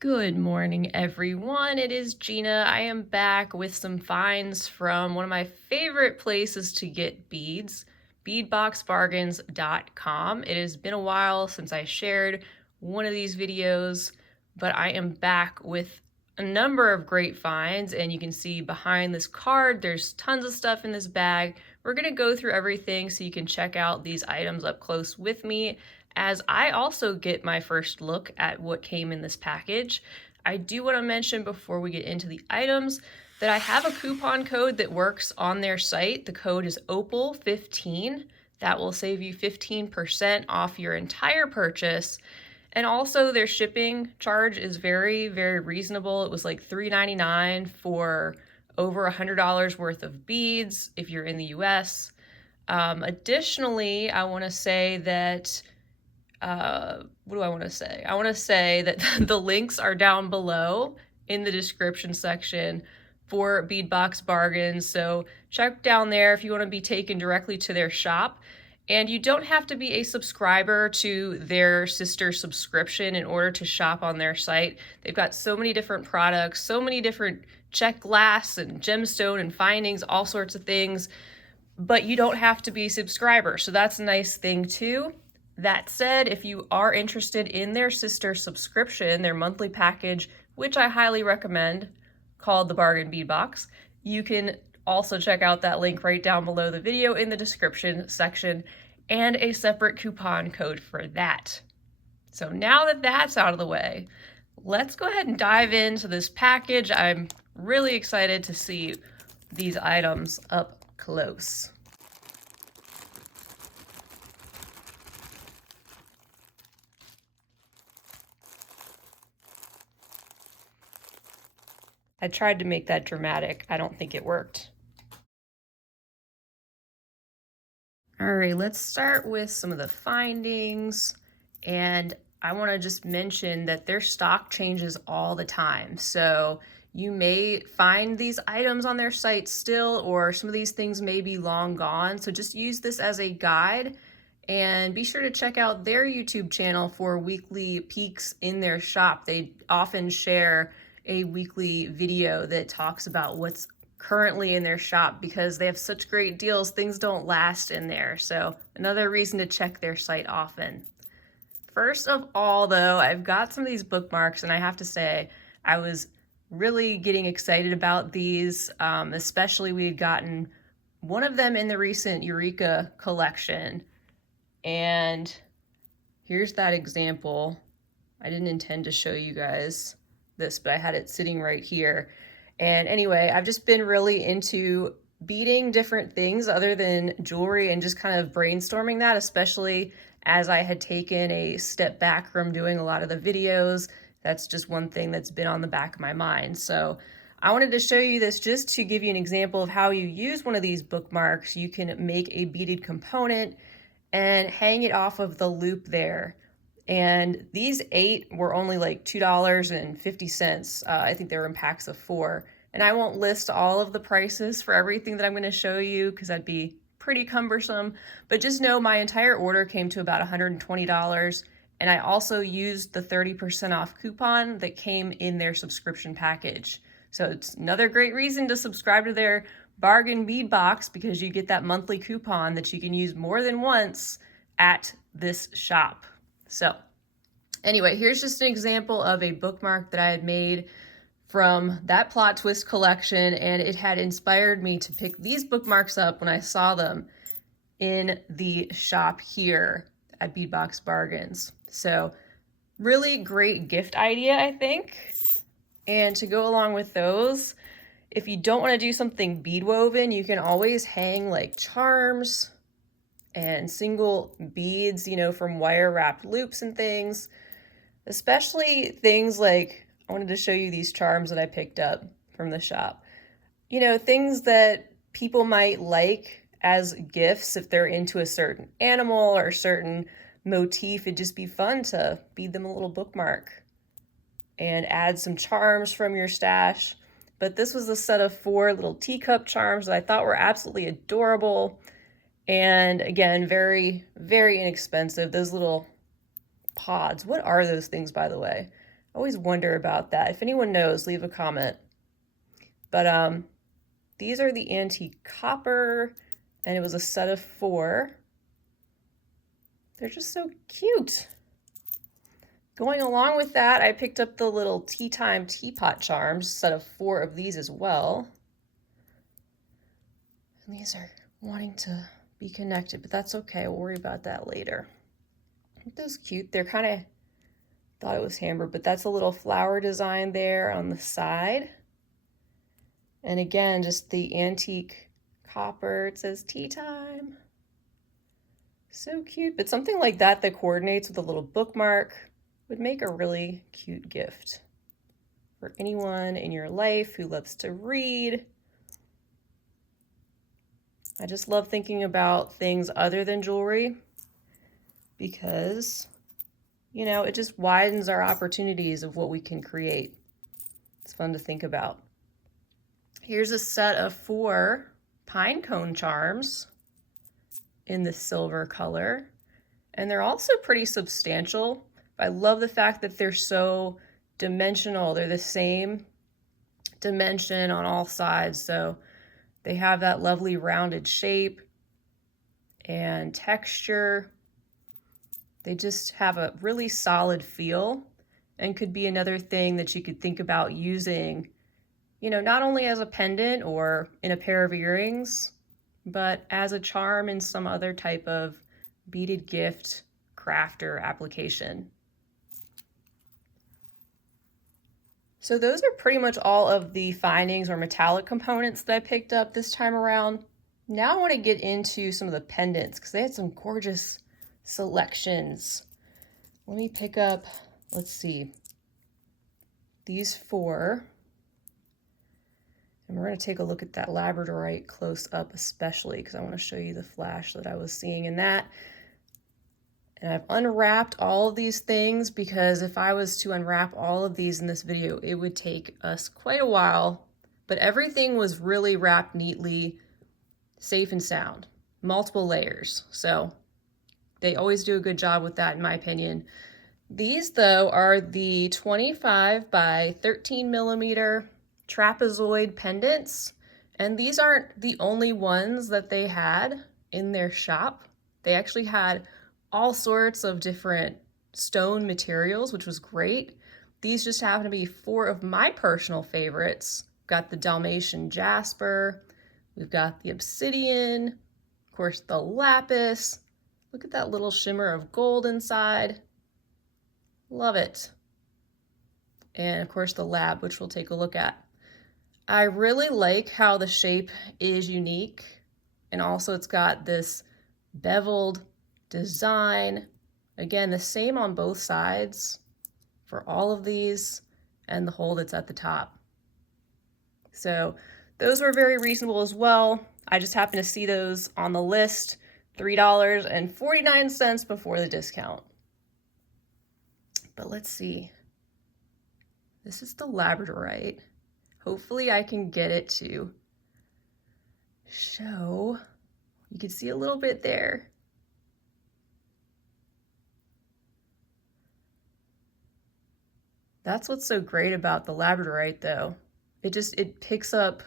Good morning, everyone. It is Gina. I am back with some finds from one of my favorite places to get beads, beadboxbargains.com. It has been a while since I shared one of these videos, but I am back with a number of great finds, and you can see behind this card, there's tons of stuff in this bag. We're going to go through everything so you can check out these items up close with me, as I also get my first look at what came in this package. I do want to mention before we get into the items that I have a coupon code that works on their site. The code is OPAL15. That will save you 15% off your entire purchase. And also their shipping charge is very, very reasonable. It was like $3.99 for over $100 worth of beads if you're in the US. Additionally, I want to say that what do I want to say? I want to say that the links are down below in the description section for Bead Box Bargains. So check down there if you want to be taken directly to their shop. And you don't have to be a subscriber to their sister subscription in order to shop on their site. They've got so many different products, so many different Czech glass and gemstone and findings, all sorts of things. But you don't have to be a subscriber. So that's a nice thing too. That said, if you are interested in their sister subscription, their monthly package, which I highly recommend, called the Bargain Bead Box, you can also check out that link right down below the video in the description section, and a separate coupon code for that. So now that that's out of the way, let's go ahead and dive into this package. I'm really excited to see these items up close. I tried to make that dramatic. I don't think it worked. All right, let's start with some of the findings. And I want to just mention that their stock changes all the time. So you may find these items on their site still, or some of these things may be long gone. So just use this as a guide, and be sure to check out their YouTube channel for weekly peeks in their shop. They often share a weekly video that talks about what's currently in their shop, because they have such great deals. Things don't last in there. So another reason to check their site often. First of all, though, I've got some of these bookmarks, and I have to say I was really getting excited about these, especially we had gotten one of them in the recent Eureka collection. And here's that example. I didn't intend to show you guys this, but I had it sitting right here. And anyway, I've just been really into beading different things other than jewelry, and just kind of brainstorming that, especially as I had taken a step back from doing a lot of the videos. That's just one thing that's been on the back of my mind. So I wanted to show you this just to give you an example of how you use one of these bookmarks. You can make a beaded component and hang it off of the loop there. And these 8 were only like $2.50. I think they were in packs of 4. And I won't list all of the prices for everything that I'm going to show you, because that'd be pretty cumbersome. But just know my entire order came to about $120. And I also used the 30% off coupon that came in their subscription package. So it's another great reason to subscribe to their Bargain Bead Box, because you get that monthly coupon that you can use more than once at this shop. So anyway, here's just an example of a bookmark that I had made from that plot twist collection, and it had inspired me to pick these bookmarks up when I saw them in the shop here at Bead Box Bargains. So really great gift idea, I think. And to go along with those, if you don't want to do something bead woven, you can always hang like charms and single beads, from wire wrapped loops and things. Especially things like, I wanted to show you these charms that I picked up from the shop. Things that people might like as gifts if they're into a certain animal or a certain motif. It'd just be fun to bead them a little bookmark and add some charms from your stash. But this was a set of 4 little teacup charms that I thought were absolutely adorable. And again, very, very inexpensive. Those little pods, what are those things, by the way? I always wonder about that. If anyone knows, leave a comment. But these are the antique copper, and it was a set of 4. They're just so cute. Going along with that, I picked up the little tea time teapot charms, set of 4 of these as well. And these are wanting to be connected, but that's okay. We'll worry about that later. Aren't those cute? They're kind of, thought it was hammered, but that's a little flower design there on the side. And again, just the antique copper. It says tea time. So cute, but something like that that coordinates with a little bookmark would make a really cute gift for anyone in your life who loves to read. I just love thinking about things other than jewelry because, you know, it just widens our opportunities of what we can create. It's fun to think about. Here's a set of 4 pine cone charms in the silver color, and they're also pretty substantial. I love the fact that they're so dimensional. They're the same dimension on all sides, so they have that lovely rounded shape and texture. They just have a really solid feel and could be another thing that you could think about using, you know, not only as a pendant or in a pair of earrings, but as a charm in some other type of beaded gift, craft, or application. So those are pretty much all of the findings or metallic components that I picked up this time around. Now I want to get into some of the pendants because they had some gorgeous selections. Let me pick up, let's see, these 4. And we're going to take a look at that labradorite close up especially because I want to show you the flash that I was seeing in that. And I've unwrapped all of these things because if I was to unwrap all of these in this video, it would take us quite a while. But everything was really wrapped neatly, safe and sound, multiple layers. So they always do a good job with that in my opinion. These though are the 25 by 13 millimeter trapezoid pendants. And these aren't the only ones that they had in their shop. They actually had all sorts of different stone materials, which was great. These just happen to be 4 of my personal favorites. We've got the Dalmatian jasper, we've got the obsidian, of course the lapis. Look at that little shimmer of gold inside. Love it. And of course the lab, which we'll take a look at. I really like how the shape is unique, and also it's got this beveled design. Again, the same on both sides for all of these, and the hole that's at the top. So those were very reasonable as well. I just happened to see those on the list, $3.49 before the discount. But let's see. This is the labradorite. Hopefully I can get it to show. You can see a little bit there. That's what's so great about the labradorite though. It picks up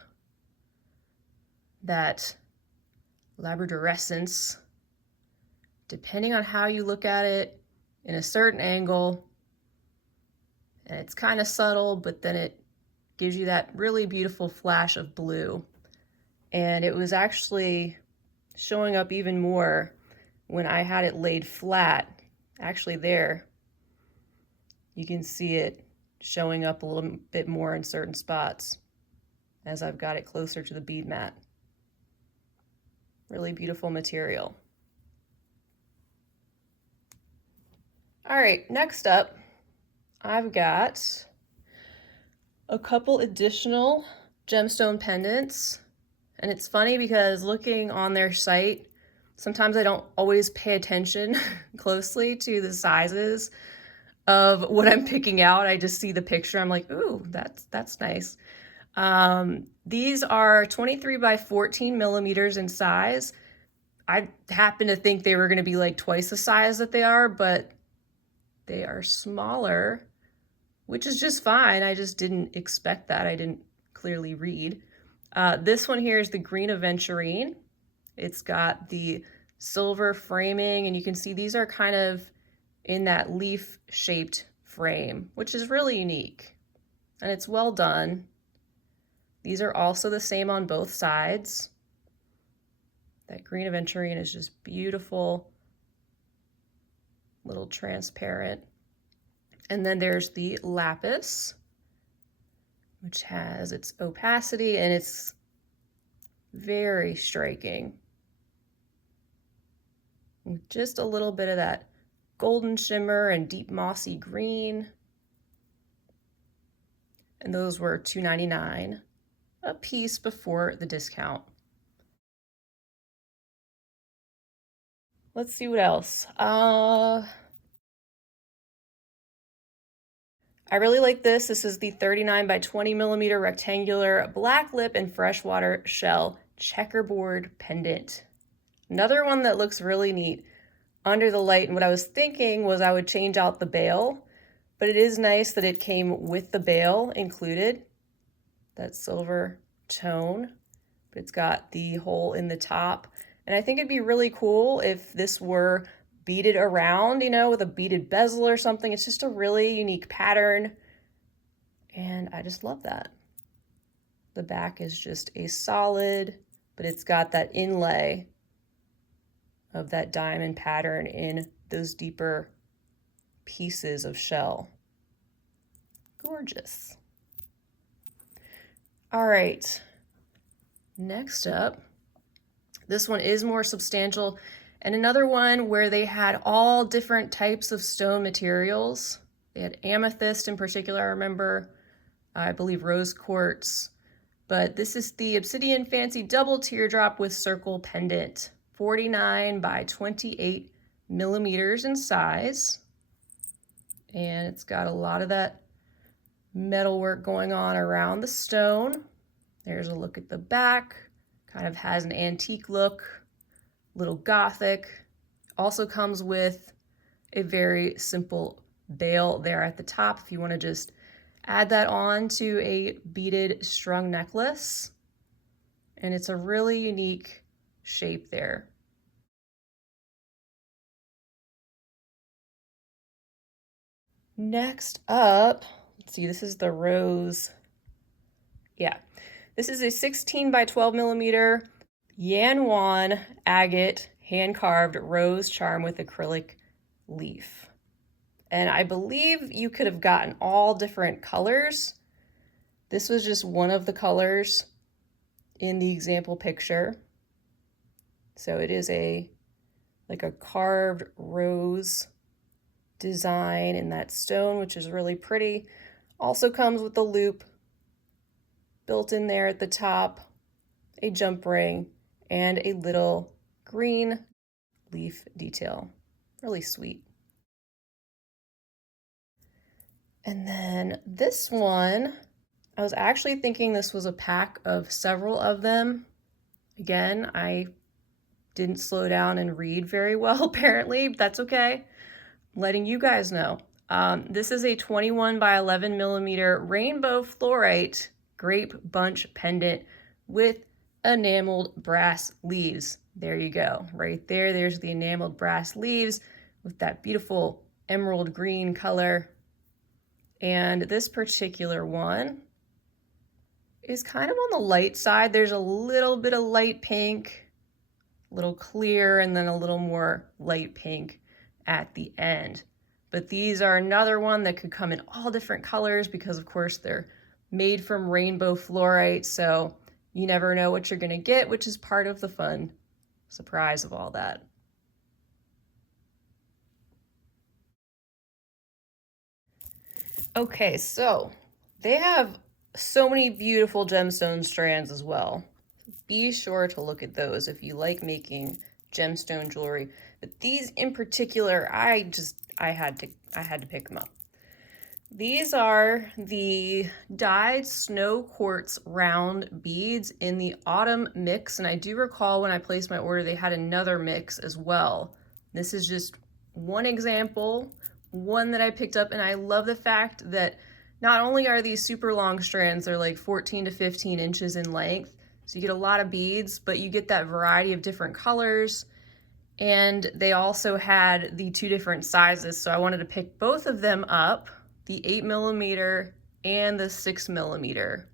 that labradorescence depending on how you look at it in a certain angle. And it's kind of subtle, but then it gives you that really beautiful flash of blue. And it was actually showing up even more when I had it laid flat. Actually there, you can see it showing up a little bit more in certain spots as I've got it closer to the bead mat. Really beautiful material. All right, next up, I've got a couple additional gemstone pendants. And it's funny because looking on their site, sometimes I don't always pay attention closely to the sizes of what I'm picking out. I just see the picture. I'm like, ooh, that's nice. These are 23 by 14 millimeters in size. I happen to think they were going to be like twice the size that they are, but they are smaller, which is just fine. I just didn't expect that. I didn't clearly read. This one here is the green aventurine. It's got the silver framing, and you can see these are kind of in that leaf shaped frame, which is really unique, and it's well done. These are also the same on both sides. That green aventurine is just beautiful, little transparent. And then there's the lapis, which has its opacity and it's very striking. With just a little bit of that golden shimmer and deep mossy green. And those were $2.99 a piece before the discount. Let's see what else. I really like this. This is the 39 by 20 millimeter rectangular black lip and freshwater shell checkerboard pendant. Another one that looks really neat under the light. And what I was thinking was I would change out the bail, but it is nice that it came with the bail included, that silver tone, but it's got the hole in the top. And I think it'd be really cool if this were beaded around, you know, with a beaded bezel or something. It's just a really unique pattern, and I just love that. The back is just a solid, but it's got that inlay of that diamond pattern in those deeper pieces of shell. Gorgeous. All right, next up, this one is more substantial, and another one where they had all different types of stone materials. They had amethyst in particular, I remember, I believe rose quartz, but this is the Obsidian Fancy Double Teardrop with Circle Pendant, 49 by 28 millimeters in size. And it's got a lot of that metalwork going on around the stone. There's a look at the back, kind of has an antique look, little gothic. Also comes with a very simple bail there at the top if you want to just add that on to a beaded strung necklace. And it's a really unique shape there. Next up, let's see, this is the rose. Yeah, this is a 16 by 12 millimeter Yanwan agate hand-carved rose charm with acrylic leaf. And I believe you could have gotten all different colors. This was just one of the colors in the example picture. So it is like a carved rose design in that stone, which is really pretty. Also comes with the loop built in there at the top, a jump ring, and a little green leaf detail. Really sweet. And then this one, I was actually thinking this was a pack of several of them. Again, I didn't slow down and read very well, apparently, but that's okay. I'm letting you guys know. This is a 21 by 11 millimeter rainbow fluorite grape bunch pendant with enameled brass leaves. There you go, right there. There's the enameled brass leaves with that beautiful emerald green color. And this particular one is kind of on the light side. There's a little bit of light pink, a little clear, and then a little more light pink at the end. But these are another one that could come in all different colors because of course they're made from rainbow fluorite, so you never know what you're gonna get, which is part of the fun surprise of all that. Okay, so they have so many beautiful gemstone strands as well. Be sure to look at those if you like making gemstone jewelry. But these in particular, I had to pick them up. These are the dyed snow quartz round beads in the autumn mix, and I do recall when I placed my order they had another mix as well. This is just one example, one that I picked up, and I love the fact that Not only are these super long strands, they're like 14 to 15 inches in length, so you get a lot of beads, but you get that variety of different colors. And they also had the 2 different sizes, so I wanted to pick both of them up, the 8mm and the 6mm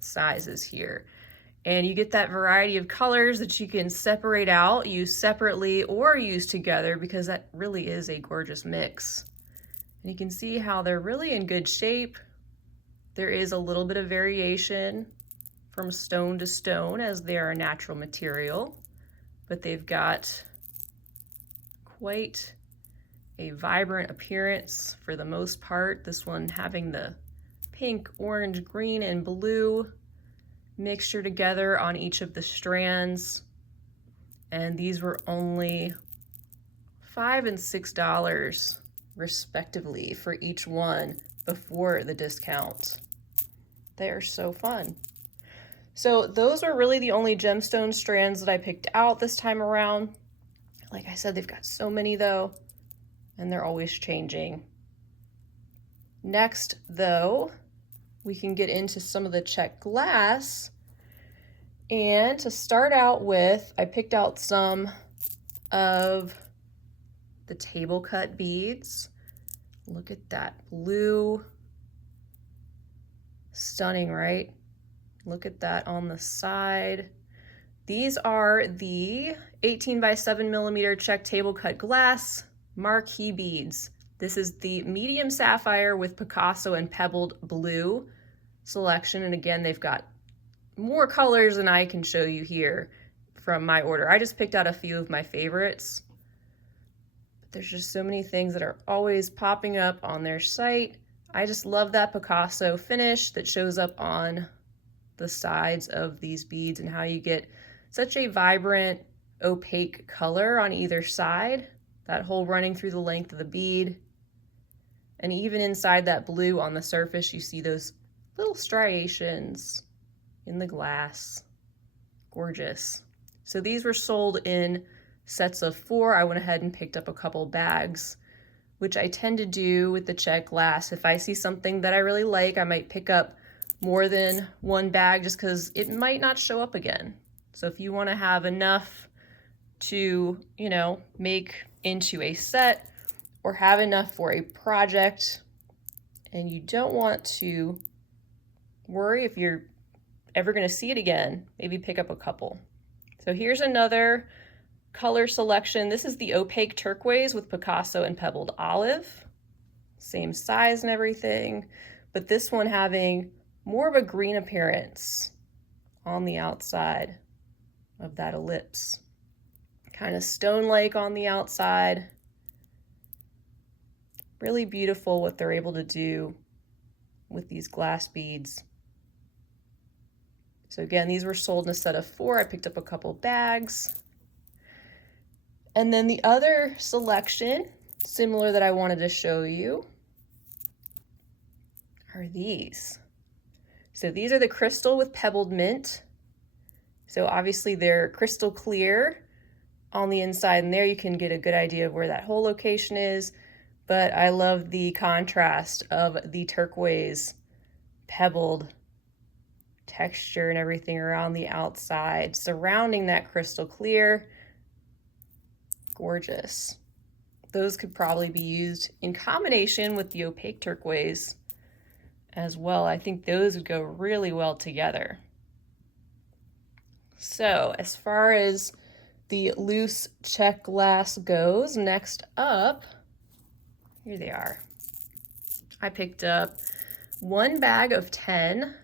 sizes here. And you get that variety of colors that you can separate out, use separately or use together, because that really is a gorgeous mix. And you can see how they're really in good shape. There is a little bit of variation from stone to stone as they are a natural material, but they've got quite a vibrant appearance for the most part. This one having the pink, orange, green, and blue mixture together on each of the strands. And these were only $5 and $6 respectively for each one before the discount. They are so fun. So those are really the only gemstone strands that I picked out this time around. Like I said, they've got so many though, and they're always changing. Next though, we can get into some of the Czech glass. And to start out with, I picked out some of the table cut beads. Look at that blue. Stunning, right? Look at that on the side. These are the 18 by 7mm Czech table cut glass marquee beads. This is the medium sapphire with Picasso and pebbled blue selection. And again, they've got more colors than I can show you here from my order. I just picked out a few of my favorites. But there's just so many things that are always popping up on their site. I just love that Picasso finish that shows up on the sides of these beads and how you get such a vibrant, opaque color on either side. That hole running through the length of the bead. And even inside that blue on the surface, you see those little striations in the glass. Gorgeous. So these were sold in sets of 4. I went ahead and picked up a couple bags, which I tend to do with the Czech glass. If I see something that I really like, I might pick up more than one bag just because it might not show up again. So if you want to have enough to, you know, make into a set or have enough for a project and you don't want to worry if you're ever going to see it again, maybe pick up a couple. So here's another color selection. This is the opaque turquoise with Picasso and pebbled olive. Same size and everything, but this one having more of a green appearance on the outside of that ellipse. Kind of stone-like on the outside. Really beautiful what they're able to do with these glass beads. So again, these were sold in a set of 4. I picked up a couple bags. And then the other selection, similar that I wanted to show you, are these. So these are the crystal with pebbled mint. So obviously they're crystal clear on the inside, and there you can get a good idea of where that whole location is. But I love the contrast of the turquoise pebbled texture and everything around the outside, surrounding that crystal clear. Gorgeous. Those could probably be used in combination with the opaque turquoise as well. I think those would go really well together. So as far as the loose Czech glass goes, next up, here they are. I picked up 1 bag of 10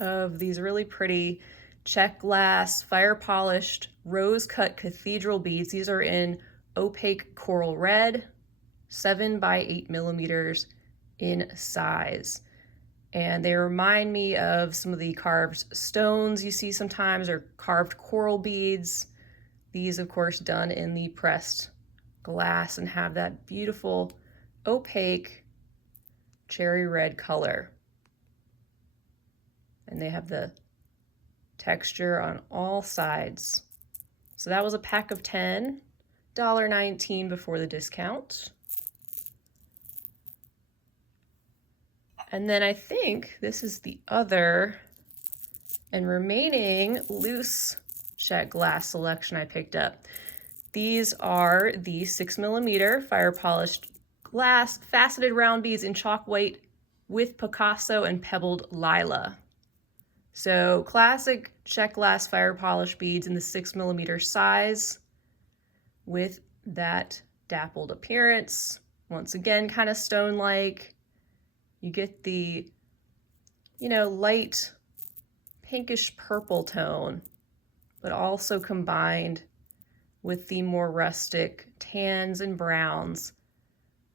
of these really pretty Czech glass, fire polished, rose cut cathedral beads. These are in opaque coral red, 7 by 8mm in size. And they remind me of some of the carved stones you see sometimes, or carved coral beads. These, of course, done in the pressed glass and have that beautiful opaque cherry red color. And they have the texture on all sides. So that was a pack of 10, $1.19 before the discount. And then I think this is the other and remaining loose Czech glass selection I picked up. These are the 6mm fire polished glass faceted round beads in chalk white with Picasso and pebbled lila. So classic Czech glass fire polish beads in the 6mm size with that dappled appearance. Once again, kind of stone-like. You get the, light pinkish purple tone, but also combined with the more rustic tans and browns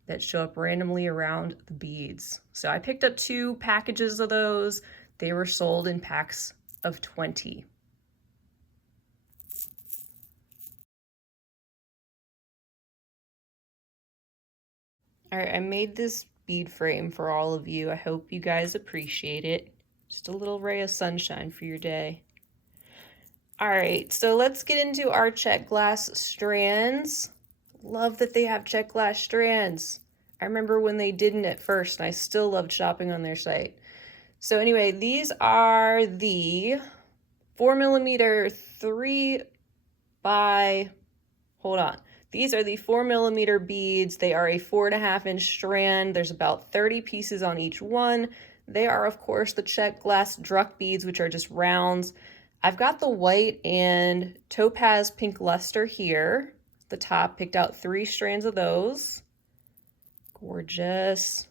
that show up randomly around the beads. So I picked up 2 packages of those. They were sold in packs of 20. All right, I made this bead frame for all of you. I hope you guys appreciate it. Just a little ray of sunshine for your day. All right, so let's get into our Czech glass strands. Love that they have Czech glass strands. I remember when they didn't at first, and I still loved shopping on their site. So anyway, these are the 4mm 3 by, hold on. These are the 4mm beads. They are a 4.5-inch strand. There's about 30 pieces on each one. They are, of course, the Czech glass druck beads, which are just rounds. I've got the white and topaz pink luster here. The top, picked out 3 strands of those. Gorgeous.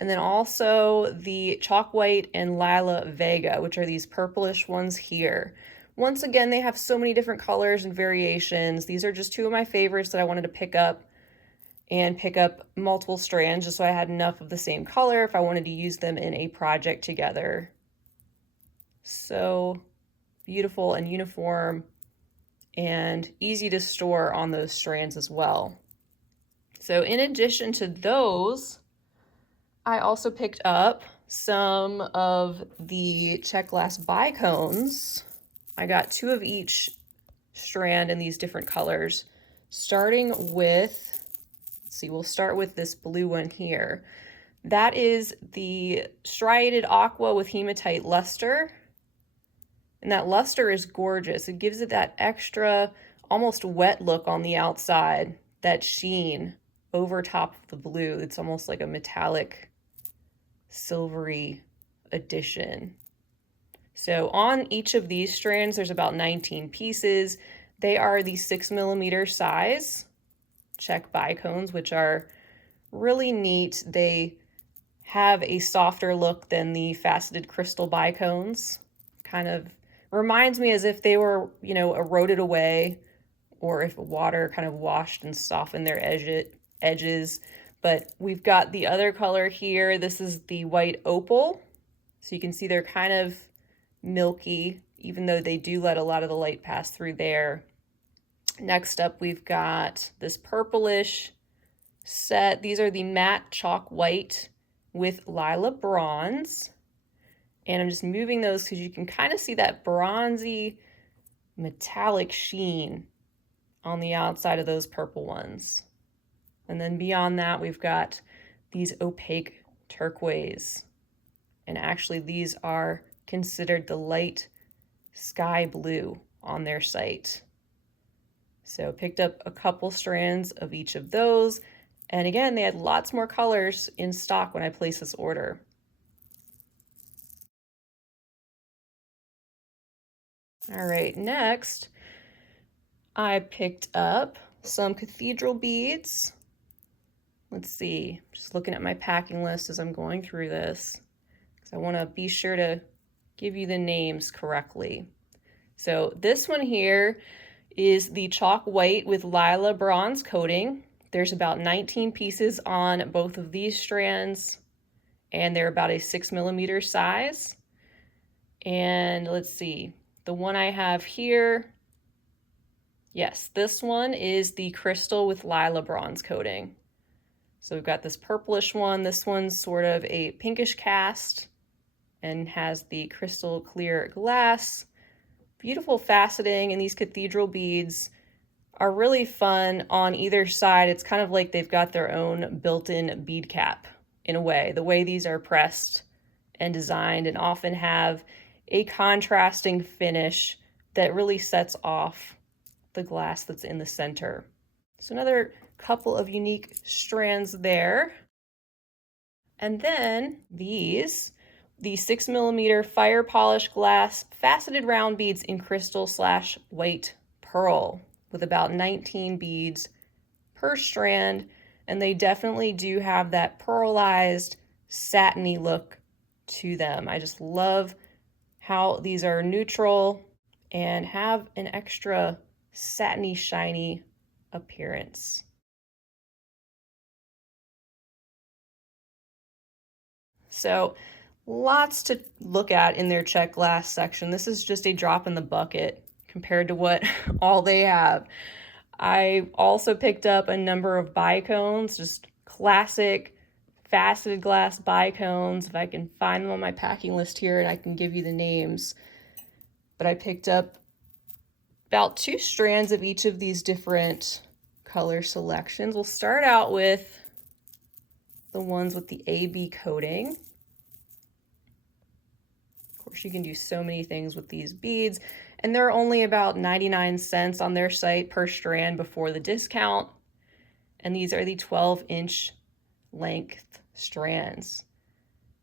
And then also the chalk white and lila vega, which are these purplish ones here. Once again, they have so many different colors and variations. These are just 2 of my favorites that I wanted to pick up and pick up multiple strands just so I had enough of the same color if I wanted to use them in a project together. So beautiful and uniform and easy to store on those strands as well. So in addition to those, I also picked up some of the Czech glass bicones. I got 2 of each strand in these different colors, starting with, let's see, we'll start with this blue one here. That is the striated aqua with hematite luster. And that luster is gorgeous. It gives it that extra, almost wet look on the outside, that sheen over top of the blue. It's almost like a metallic, silvery addition. So on each of these strands, there's about 19 pieces. They are the 6mm size Czech bicones, which are really neat. They have a softer look than the faceted crystal bicones. Kind of reminds me as if they were, eroded away, or if water kind of washed and softened their edges. But we've got the other color here. This is the white opal. So you can see they're kind of milky, even though they do let a lot of the light pass through there. Next up, we've got this purplish set. These are the matte chalk white with lila bronze. And I'm just moving those because you can kind of see that bronzy metallic sheen on the outside of those purple ones. And then beyond that, we've got these opaque turquoise. And actually, these are considered the light sky blue on their site. So picked up a couple strands of each of those. And again, they had lots more colors in stock when I placed this order. All right, next, I picked up some cathedral beads. Let's see, just looking at my packing list as I'm going through this, because I want to be sure to give you the names correctly. So this one here is the chalk white with lila bronze coating. There's about 19 pieces on both of these strands, and they're about a 6mm size. And let's see, the one I have here, yes, this one is the crystal with lila bronze coating. So we've got this purplish one. This one's sort of a pinkish cast and has the crystal clear glass. Beautiful faceting, and these cathedral beads are really fun on either side. It's kind of like they've got their own built-in bead cap in a way, the way these are pressed and designed, and often have a contrasting finish that really sets off the glass that's in the center. So another couple of unique strands there. And then these, the 6mm fire polished glass faceted round beads in crystal/white pearl with about 19 beads per strand. And they definitely do have that pearlized, satiny look to them. I just love how these are neutral and have an extra satiny, shiny appearance. So lots to look at in their Czech glass section. This is just a drop in the bucket compared to what all they have. I also picked up a number of bicones, just classic faceted glass bicones. If I can find them on my packing list here, and I can give you the names. But I picked up about 2 strands of each of these different color selections. We'll start out with the ones with the AB coating. Of course, you can do so many things with these beads, and they're only about 99 cents on their site per strand before the discount. And these are the 12-inch length strands.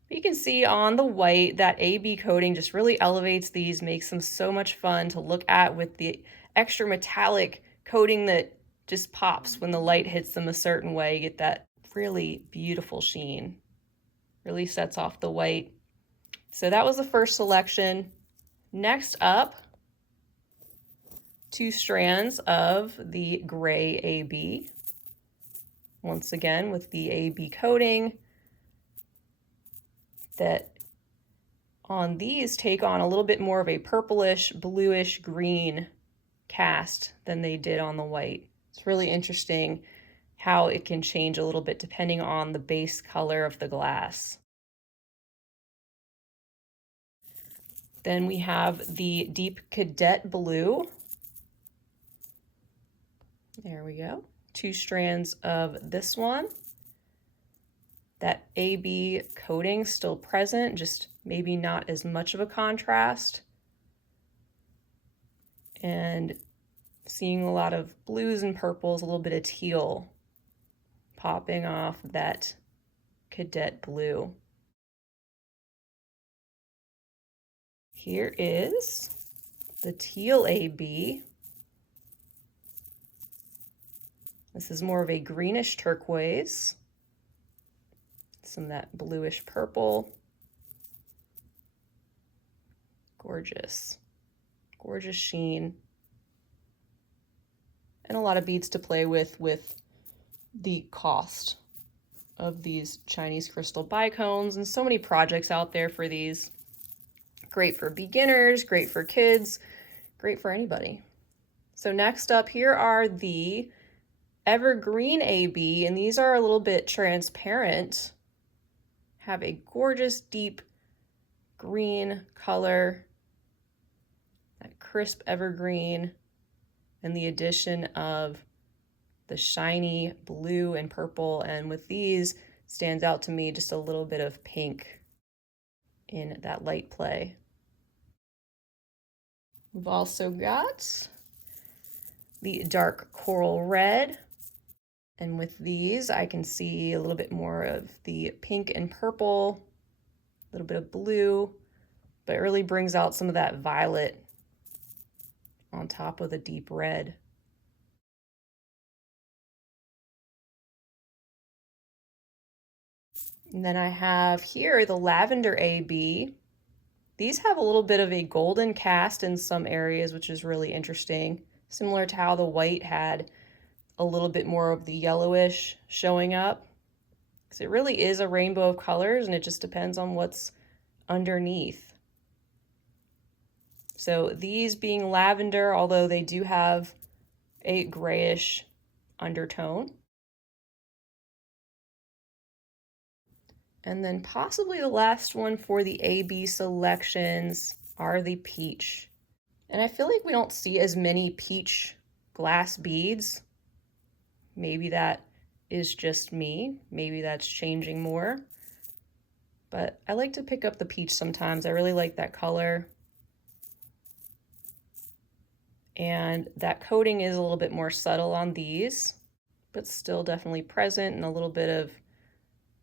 You can see on the white that AB coating just really elevates these, makes them so much fun to look at with the extra metallic coating that just pops when the light hits them a certain way. You get that really beautiful sheen. Really sets off the white. So that was the first selection. Next up, 2 strands of the gray AB. Once again with the AB coating that on these take on a little bit more of a purplish, bluish green cast than they did on the white. It's really interesting how it can change a little bit depending on the base color of the glass. Then we have the deep cadet blue. There we go. 2 strands of this one. That AB coating still present, just maybe not as much of a contrast. And seeing a lot of blues and purples, a little bit of teal popping off that cadet blue. Here is the teal AB. This is more of a greenish turquoise. Some of that bluish purple. Gorgeous. Gorgeous sheen. And a lot of beads to play with the cost of these Chinese crystal bicones, and so many projects out there for these. Great for beginners, great for kids, great for anybody. So next up, here are the evergreen AB, and these are a little bit transparent. Have a gorgeous deep green color, that crisp evergreen, and the addition of the shiny blue and purple. And with these, stands out to me just a little bit of pink in that light play. We've also got the dark coral red. And with these, I can see a little bit more of the pink and purple, a little bit of blue, but it really brings out some of that violet on top of the deep red. And then I have here the lavender AB. These have a little bit of a golden cast in some areas, which is really interesting, similar to how the white had a little bit more of the yellowish showing up. Because it really is a rainbow of colors, and it just depends on what's underneath. So these being lavender, although they do have a grayish undertone. And then possibly the last one for the AB selections are the peach. And I feel like we don't see as many peach glass beads. Maybe that is just me. Maybe that's changing more. But I like to pick up the peach sometimes. I really like that color. And that coating is a little bit more subtle on these, but still definitely present, and a little bit of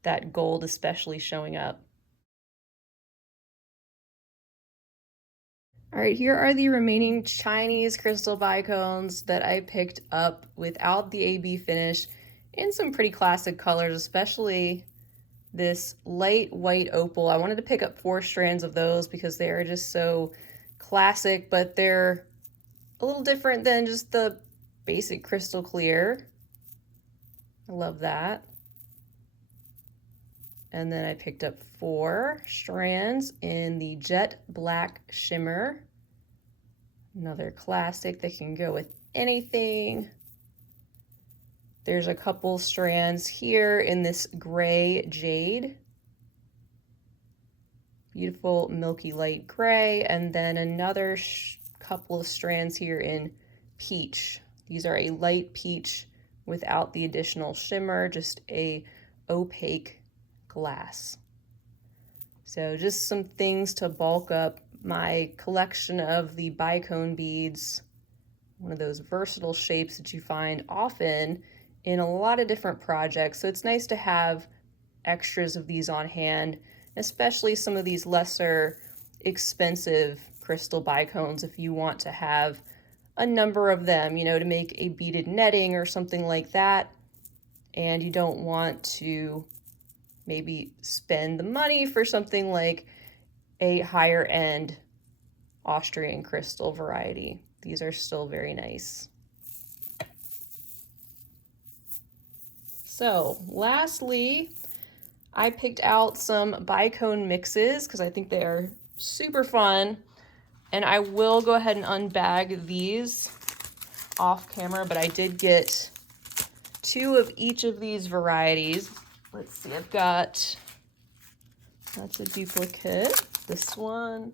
that gold especially showing up. All right, here are the remaining Chinese crystal bicones that I picked up without the AB finish in some pretty classic colors, especially this light white opal. I wanted to pick up 4 strands of those because they are just so classic, but they're a little different than just the basic crystal clear. I love that. And then I picked up 4 strands in the jet black shimmer. Another classic that can go with anything. There's a couple strands here in this gray jade. Beautiful milky light gray. And then another couple of strands here in peach. These are a light peach without the additional shimmer, just a opaque glass. So just some things to bulk up my collection of the bicone beads, one of those versatile shapes that you find often in a lot of different projects. So it's nice to have extras of these on hand, especially some of these lesser expensive crystal bicones if you want to have a number of them, you know, to make a beaded netting or something like that, and you don't want to maybe spend the money for something like a higher end Austrian crystal variety. These are still very nice. So lastly, I picked out some bicone mixes because I think they are super fun. And I will go ahead and unbag these off camera, but I did get 2 of each of these varieties. Let's see, I've got, that's a duplicate, this one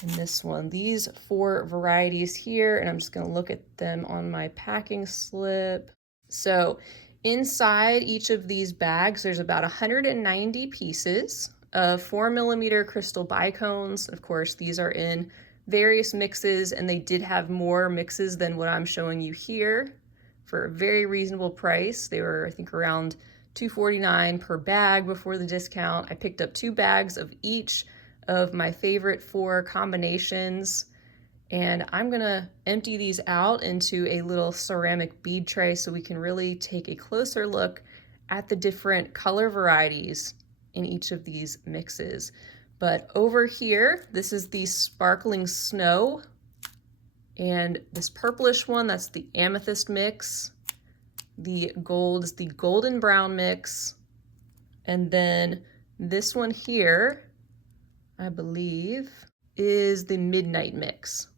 and this one. These 4 varieties here, and I'm just gonna look at them on my packing slip. So inside each of these bags, there's about 190 pieces of 4mm crystal bicones. Of course, these are in various mixes, and they did have more mixes than what I'm showing you here for a very reasonable price. They were, I think, around $2.49 per bag before the discount. I picked up 2 bags of each of my favorite 4 combinations, and I'm gonna empty these out into a little ceramic bead tray so we can really take a closer look at the different color varieties in each of these mixes. But over here, this is the sparkling snow, and this purplish one, that's the amethyst mix. The gold is the golden brown mix. And then this one here, I believe, is the midnight mix.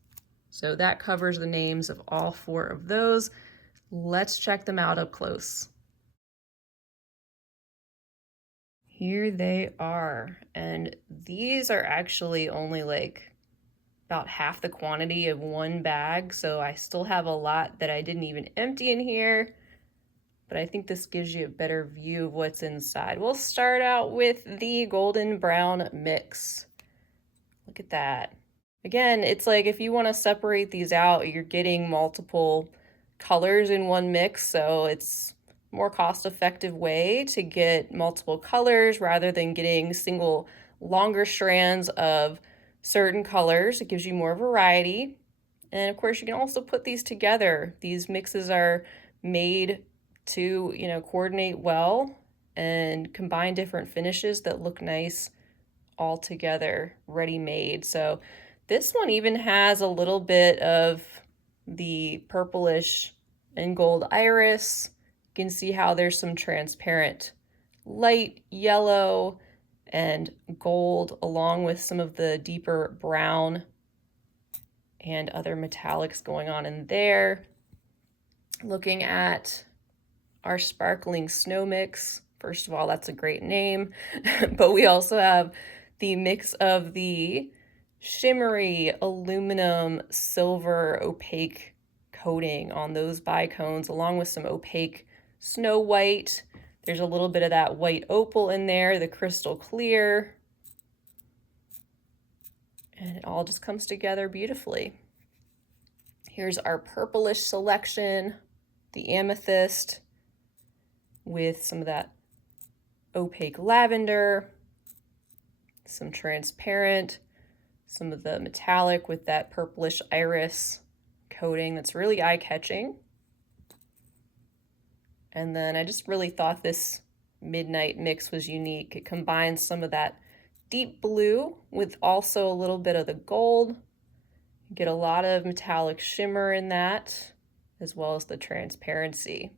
So that covers the names of all 4 of those. Let's check them out up close. Here they are. And these are actually only like about half the quantity of 1 bag. So I still have a lot that I didn't even empty in here. But I think this gives you a better view of what's inside. We'll start out with the golden brown mix. Look at that. Again, it's like if you want to separate these out, you're getting multiple colors in one mix, so it's a more cost-effective way to get multiple colors rather than getting single longer strands of certain colors. It gives you more variety. And of course, you can also put these together. These mixes are made to, you know, coordinate well and combine different finishes that look nice all together, ready-made. So this one even has a little bit of the purplish and gold iris. You can see how there's some transparent light yellow and gold along with some of the deeper brown and other metallics going on in there. Looking at our sparkling snow mix. First of all, that's a great name, but we also have the mix of the shimmery aluminum silver opaque coating on those bicones, along with some opaque snow white. There's a little bit of that white opal in there, the crystal clear. And it all just comes together beautifully. Here's our purplish selection, the amethyst with some of that opaque lavender, some transparent, some of the metallic with that purplish iris coating that's really eye-catching. And then I just really thought this midnight mix was unique. It combines some of that deep blue with also a little bit of the gold. You get a lot of metallic shimmer in that, as well as the transparency.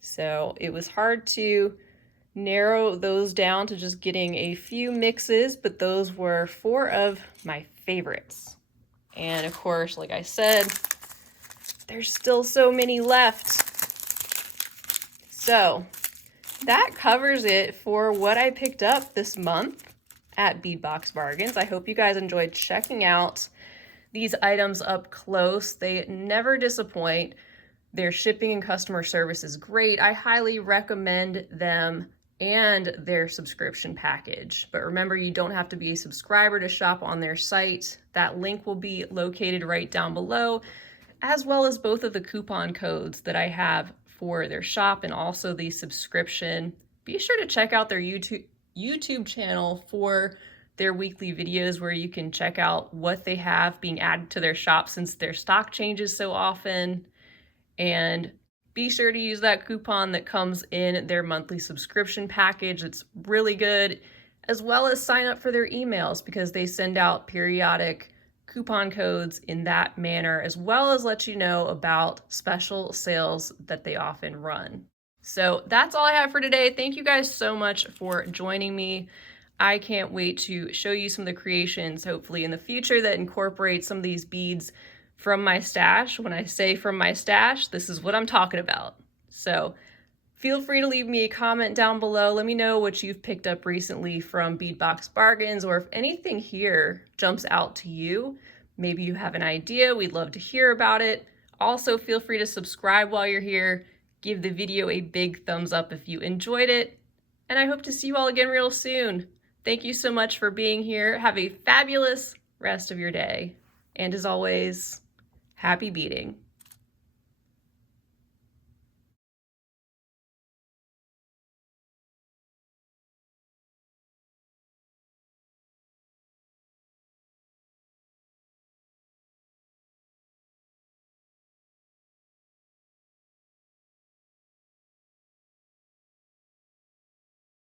So it was hard to narrow those down to just getting a few mixes, but those were 4 of my favorites. And of course, like I said, there's still so many left. So that covers it for what I picked up this month at Bead Box Bargains. I hope you guys enjoyed checking out these items up close. They never disappoint. Their shipping and customer service is great. I highly recommend them and their subscription package. But remember, you don't have to be a subscriber to shop on their site. That link will be located right down below, as well as both of the coupon codes that I have for their shop and also the subscription. Be sure to check out their YouTube channel for their weekly videos where you can check out what they have being added to their shop since their stock changes so often. And be sure to use that coupon that comes in their monthly subscription package. It's really good, as well as sign up for their emails because they send out periodic coupon codes in that manner, as well as let you know about special sales that they often run. So that's all I have for today. Thank you guys so much for joining me. I can't wait to show you some of the creations, hopefully in the future, that incorporate some of these beads from my stash. When I say from my stash, this is what I'm talking about. So feel free to leave me a comment down below. Let me know what you've picked up recently from Bead Box Bargains, or if anything here jumps out to you. Maybe you have an idea. We'd love to hear about it. Also, feel free to subscribe while you're here. Give the video a big thumbs up if you enjoyed it. And I hope to see you all again real soon. Thank you so much for being here. Have a fabulous rest of your day. And as always, happy beading.